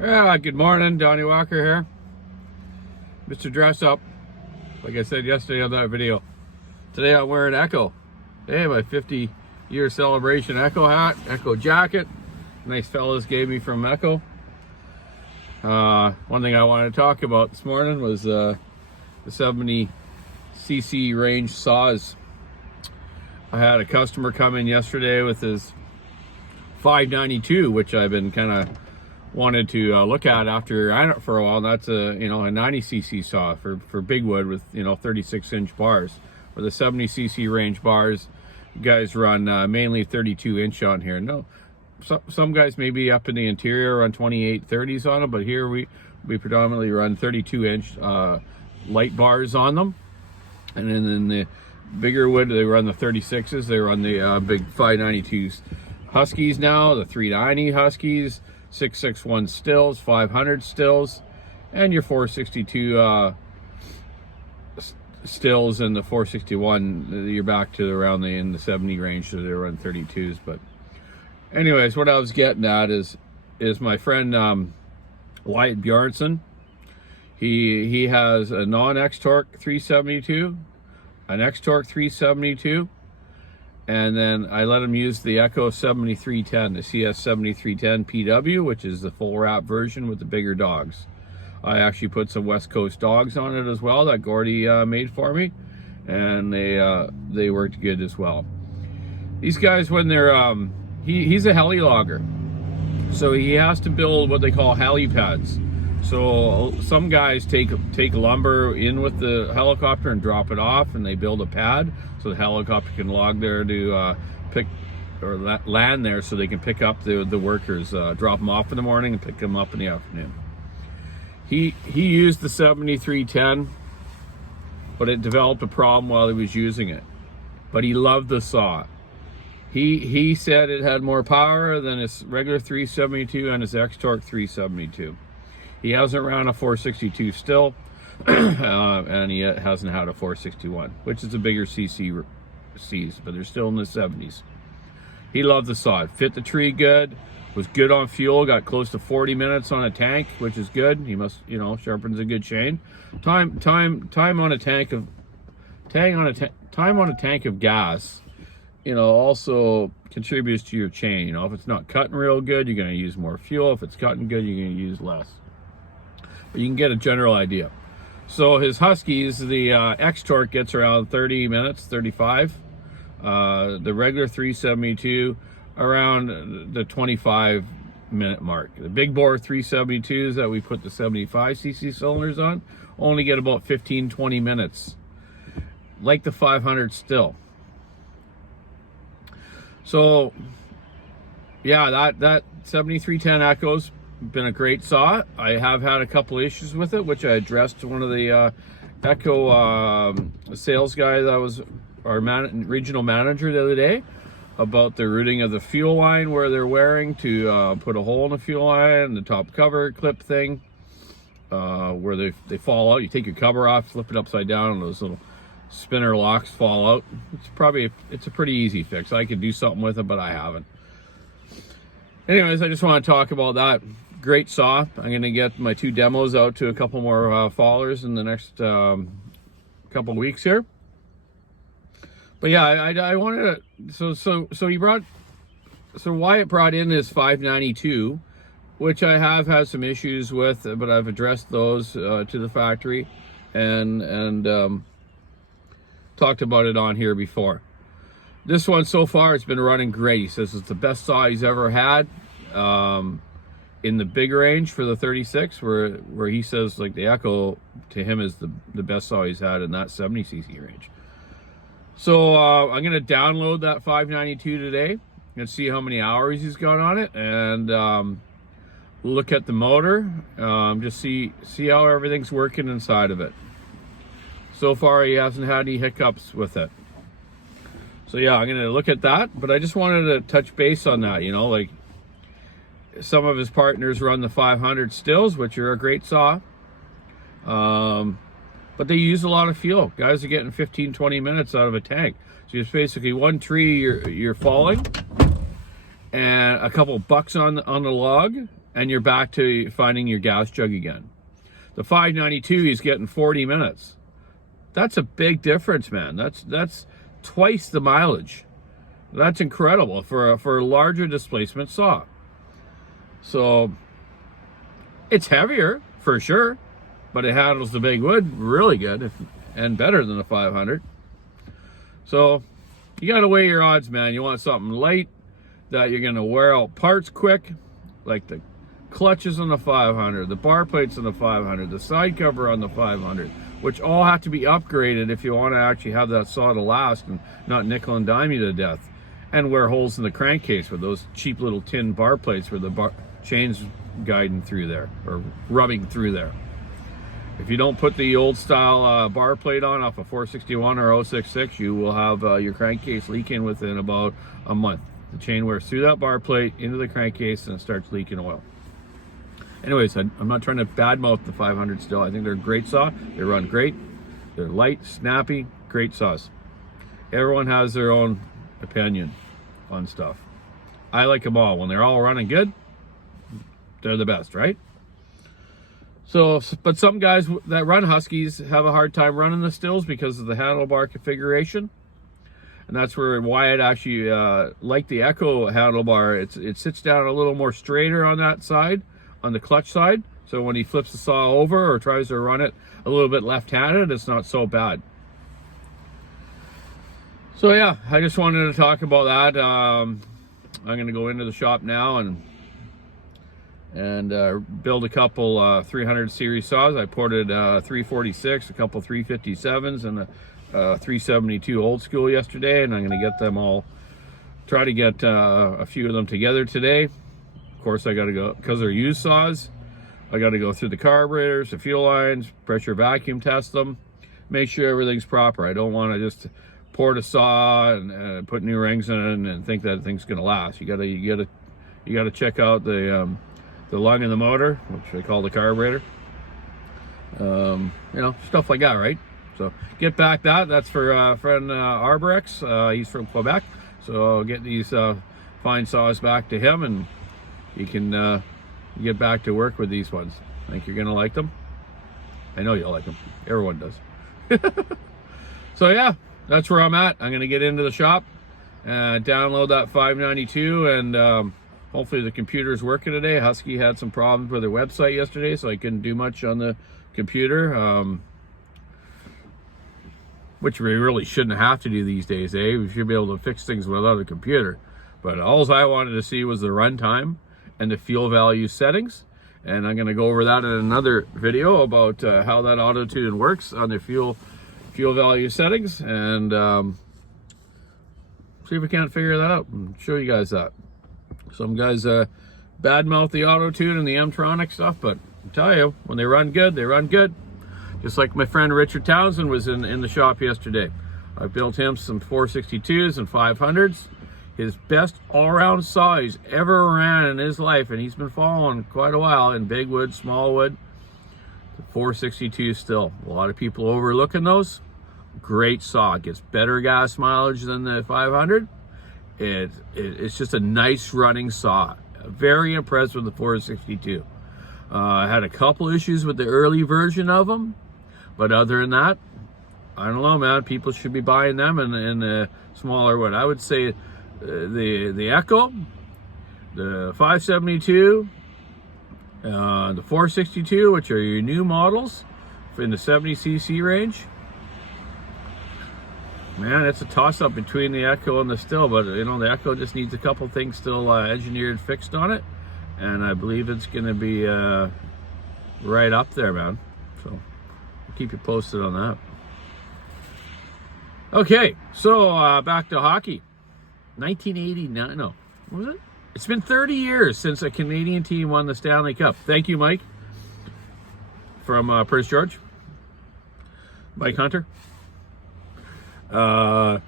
Yeah, good morning, Donny Walker here. Mr. Dress Up. Like I said yesterday on that video. Today I'm wearing Echo. Hey, my 50-year celebration Echo hat, Echo jacket. Nice fellas gave me from Echo. One thing I wanted to talk about this morning was the 70cc range saws. I had a customer come in yesterday with his 592, which I've been kind of wanted to look at after for a while. And that's a 90cc saw for big wood with 36-inch bars. For the 70cc range bars, you guys run mainly 32-inch on here. No, some guys maybe up in the interior run 28-30s on them, but here we predominantly run 32-inch light bars on them. And then in the bigger wood, they run the 36s. They run the big 592s Huskies now, the 390 Huskies, 661 stills, 500 stills, and your 462 stills, and the 461 you're back to around in the 70 range, so they run 32s. But anyways, what I was getting at is my friend Wyatt Bjornsson. He has a non-X-Torque 372, an X-Torque 372, and then I let him use the Echo 7310, the CS 7310 PW, which is the full wrap version with the bigger dogs. I actually put some West Coast dogs on it as well that Gordy made for me, and they worked good as well. These guys, when they're he's a heli logger, so he has to build what they call heli pads. So some guys take lumber in with the helicopter and drop it off, and they build a pad so the helicopter can log there to pick or land there, so they can pick up the workers, drop them off in the morning and pick them up in the afternoon. He used the 7310, but it developed a problem while he was using it. But he loved the saw. He said it had more power than his regular 372 and his X-Torque 372. He hasn't ran a 462 still, and he hasn't had a 461, which is a bigger CCs, but they're still in the 70s. He loved the saw. It fit the tree good, was good on fuel, got close to 40 minutes on a tank, which is good. He must, sharpens a good chain. Time on a tank of gas, also contributes to your chain. If it's not cutting real good, you're going to use more fuel. If it's cutting good, you're going to use less. But you can get a general idea. So his Huskies, the X-Torque gets around 30 minutes, 35. The regular 372 around the 25-minute mark. The big bore 372s that we put the 75cc cylinders on only get about 15-20 minutes, like the 500 still. So yeah, that 7310 Echo's been a great saw. I have had a couple issues with it, which I addressed to one of the Echo sales guy that was our regional manager the other day, about the routing of the fuel line where they're wearing to put a hole in the fuel line, the top cover clip thing, where they fall out. You take your cover off, flip it upside down, and those little spinner locks fall out. It's a pretty easy fix. I could do something with it, but I haven't. Anyways, I just want to talk about that great saw. I'm going to get my 2 demos out to a couple more fallers in the next couple weeks here. But yeah, I wanted to, so Wyatt brought in this 592, which I have had some issues with, but I've addressed those to the factory and talked about it on here before. This one so far, it's been running great. He says it's the best saw he's ever had in the big range for the 36, where he says like the Echo to him is the best saw he's had in that 70cc range. So I'm going to download that 592 today and see how many hours he's got on it, and look at the motor, just see how everything's working inside of it. So far, he hasn't had any hiccups with it. So yeah, I'm going to look at that, but I just wanted to touch base on that, like some of his partners run the 500 stills, which are a great saw, but they use a lot of fuel. Guys are getting 15-20 minutes out of a tank. So it's basically one tree you're falling, and a couple bucks on the log, and you're back to finding your gas jug again. The 592, he's getting 40 minutes. That's a big difference, man. That's twice the mileage. That's incredible for a larger displacement saw. So it's heavier for sure, but it handles the big wood really good and better than the 500. So you got to weigh your odds, man. You want something light that you're going to wear out parts quick, like the clutches on the 500, the bar plates on the 500, the side cover on the 500, which all have to be upgraded if you want to actually have that saw to last and not nickel and dime you to death. And wear holes in the crankcase with those cheap little tin bar plates where the chain's guiding through there or rubbing through there. If you don't put the old style bar plate on off a 461 or 066, you will have your crankcase leaking within about a month. The chain wears through that bar plate into the crankcase and it starts leaking oil. Anyways, I'm not trying to badmouth the 500 still. I think they're a great saw. They run great. They're light, snappy, great saws. Everyone has their own opinion on stuff. I like them all. When they're all running good, they're the best, right? So, but some guys that run Huskies have a hard time running the stills because of the handlebar configuration. And that's where Wyatt actually like the Echo handlebar. It sits down a little more straighter on that side, on the clutch side. So when he flips the saw over or tries to run it a little bit left-handed, it's not so bad. So yeah, I just wanted to talk about that. I'm going to go into the shop now and build a couple 300 series saws. I ported 346, a couple 357s, and a 372 old school yesterday, and I'm going to get them all, try to get a few of them together today. Of course, I got to go, because they're used saws, I got to go through the carburetors, the fuel lines, pressure vacuum test them, make sure everything's proper. I don't want to just port a saw and put new rings in it and think that thing's going to last. You gotta check out the lung in the motor, which I call the carburetor. You know, stuff like that, right? So get back that's for friend Arbex. He's from Quebec, so I'll get these fine saws back to him, and he can get back to work with these ones. I think you're gonna like them. I know you'll like them. Everyone does. So yeah, that's where I'm at. I'm gonna get into the shop, download that 592, and hopefully the computer's working today. Husky had some problems with their website yesterday, so I couldn't do much on the computer, which we really shouldn't have to do these days, eh? We should be able to fix things without a computer. But all I wanted to see was the runtime and the fuel value settings, and I'm going to go over that in another video about how that auto tune works on the fuel value settings, and see if we can't figure that out and show you guys that. Some guys badmouth the auto tune and the M-Tronic stuff, but I tell you, when they run good, they run good. Just like my friend Richard Townsend was in the shop yesterday. I built him some 462s and 500s. His best all-around saw he's ever ran in his life, and he's been following quite a while in big wood, small wood. The 462 still. A lot of people overlooking those. Great saw. It gets better gas mileage than the 500. It's just a nice running saw. Very impressed with the 462. I had a couple issues with the early version of them, but other than that, I don't know, man. People should be buying them in the smaller wood. I would say the Echo, the 572, the 462, which are your new models in the 70cc range. Man, it's a toss-up between the Echo and the still, but you know, the Echo just needs a couple things still engineered, fixed on it, and I believe it's going to be right up there, man. So I'll keep you posted on that. Okay, so back to hockey. 1989, no, what was it? It's been 30 years since a Canadian team won the Stanley Cup. Thank you, Mike, from Prince George. Mike Hunter. Yeah,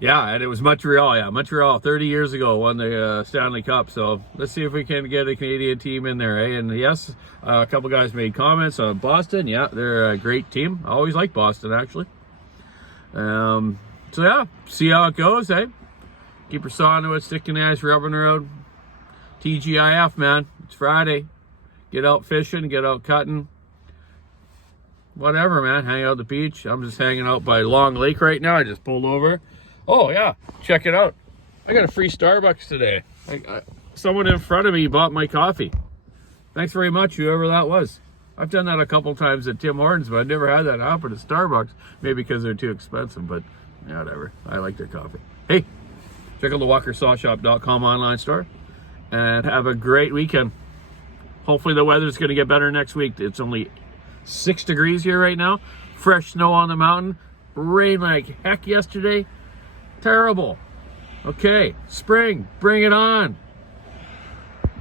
and it was Montreal. Yeah, Montreal 30 years ago won the Stanley Cup. So let's see if we can get a Canadian team in there, eh? And yes, a couple guys made comments on Boston. Yeah, they're a great team. I always like Boston, actually. So yeah, see how it goes, eh? Keep your saw into it, stick in the ice, rubbing the road. TGIF, man. It's Friday. Get out fishing, get out cutting. Whatever, man. Hang out at the beach. I'm just hanging out by Long Lake right now. I just pulled over. Oh, yeah. Check it out. I got a free Starbucks today. Someone in front of me bought my coffee. Thanks very much, whoever that was. I've done that a couple times at Tim Hortons, but I've never had that happen at Starbucks. Maybe because they're too expensive, but yeah, whatever. I like their coffee. Hey, check out the WalkerSawShop.com online store and have a great weekend. Hopefully the weather's going to get better next week. It's only 6 degrees here right now. Fresh snow on the mountain. Rain like heck yesterday. Terrible. Okay, spring, bring it on.